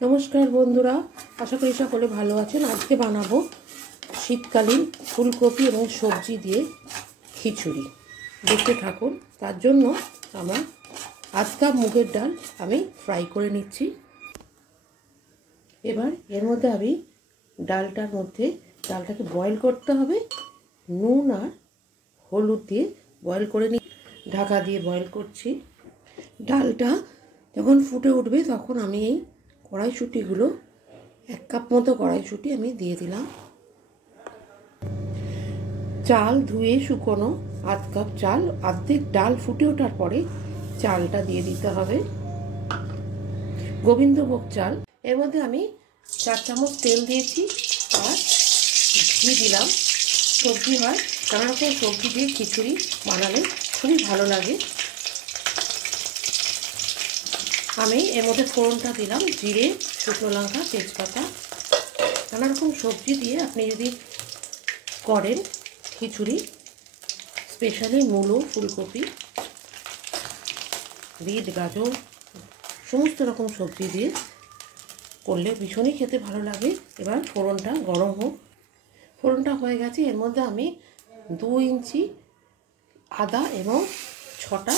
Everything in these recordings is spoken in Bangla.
নমস্কার বন্ধুরা, আশা করি সকলে ভালো আছেন। আজকে বানাবো শীতকালীন ফুলকপি এবং সবজি দিয়ে খিচুড়ি। দেখতে থাকুন। তার জন্য আমার আধ কাপ মুগের ডাল আমি ফ্রাই করে নিচ্ছি। এবার এর মধ্যে আমি ডালটাকে বয়েল করতে হবে। নুন আর হলুদ দিয়ে বয়েল করে ঢাকা দিয়ে বয়েল করছি। ডালটা যখন ফুটে উঠবে তখন আমি এই কড়াইশুঁটিগুলো 1 কাপ মতো কড়াইশুঁটি আমি দিয়ে দিলাম। চাল ধুয়ে শুকনো আধ কাপ চাল, অর্ধেক ডাল ফুটে ওঠার পরে চালটা দিয়ে দিতে হবে। গোবিন্দভোগ চাল। এর মধ্যে আমি 4 চামচ তেল দিয়েছি আর ঘি দিলাম। সবজি হয়, নানা রকম সবজি দিয়ে খিচুড়ি বানালে খুবই ভালো লাগে। আমি এর মধ্যে ফোড়নটা দিলাম জিরে, শুকনো লঙ্কা, তেজপাতা। নানা রকম সবজি দিয়ে আপনি যদি করেন খিচুড়ি, স্পেশালি মূলো, ফুলকপি, বিট, গাজর, সমস্ত রকম সবজি দিয়ে করলে ভীষণই খেতে ভালো লাগে। এবার ফোড়নটা গরম হোক। ফোড়নটা হয়ে গেছে। এর মধ্যে আমি 2 ইঞ্চি আদা এবং 6টা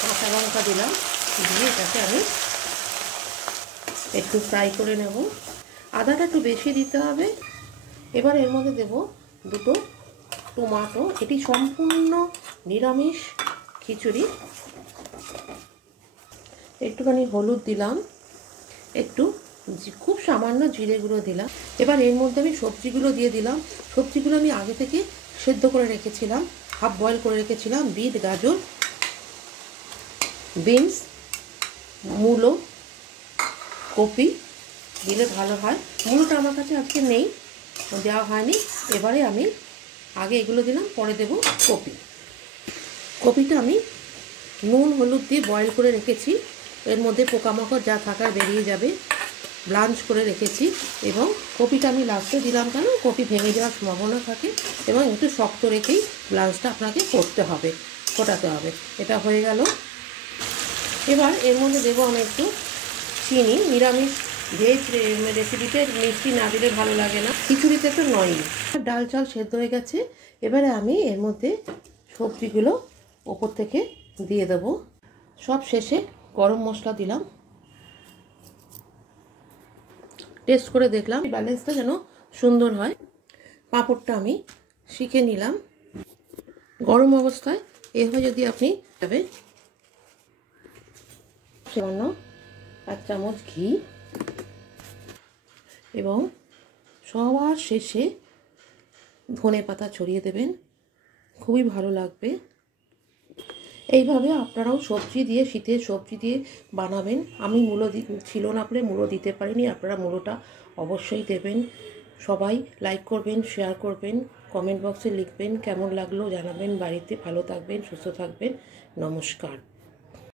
কাঁচা লঙ্কা দিলাম। দিয়ে এটাকে আমি একটু ফ্রাই করে নেব। আদাটা একটু বেশি দিতে হবে। এবার এর মধ্যে দেব 2টো টমেটো। এটি সম্পূর্ণ নিরামিষ খিচুড়ি। একটুখানি হলুদ দিলাম, একটু খুব সামান্য জিরে গুঁড়ো দিলাম। এবার এর মধ্যে আমি সবজিগুলো দিয়ে দিলাম। সবজিগুলো আমি আগে থেকে সেদ্ধ করে রেখেছিলাম, হাফ বয়েল করে রেখেছিলাম। বিট, গাজর, বিনস, মূলো, কপি দিলে ভালো হয়। মূলোটা আমার কাছে আজকে নেই, দেওয়া হয়নি। এবারে আমি আগে এগুলো দিলাম, পরে দেব কপি। কপিটা আমি নুন হলুদ দিয়ে বয়েল করে রেখেছি। এর মধ্যে পোকামাকড় যা থাকার বেরিয়ে যাবে। ব্লাঞ্চ করে রেখেছি এবং কপিটা আমি লাস্টে দিলাম, কেন কপি ভেঙে যাওয়ার সম্ভাবনা থাকে এবং একটু শক্ত রেখেই ব্লাঞ্চটা আপনাকে ফোটাতে হবে। এটা হয়ে গেল। এবার এর মধ্যে দেবো আমি একটু চিনি। নিরামিষ ভেজ রেসিপিতে মিষ্টি না দিলে ভালো লাগে না, খিচুড়িতে তো নয়ই। ডাল চাল সেদ্ধ হয়ে গেছে। এবারে আমি এর মধ্যে সবজিগুলো ওপর থেকে দিয়ে দেব। সব শেষে গরম মশলা দিলাম। টেস্ট করে দেখলাম ব্যালেন্সটা যেন সুন্দর হয়। পাঁপড়টা আমি শিখে নিলাম। গরম অবস্থায় এভাবে যদি আপনি দেবেন, সামান্য 1 চামচ ঘি এবং সবার শেষে ধনেপাতা ছড়িয়ে দেবেন, খুবই ভালো লাগবে। এইভাবে আপনারাও সবজি দিয়ে, শীতের সবজি দিয়ে বানাবেন। আমি মূলো ছিল না বলে মূলো দিতে পারিনি, আপনারা মূলোটা অবশ্যই দেবেন। সবাই লাইক করবেন, শেয়ার করবেন, কমেন্ট বক্সে লিখবেন কেমন লাগলো জানাবেন। বাড়িতে ভালো থাকবেন, সুস্থ থাকবেন। নমস্কার।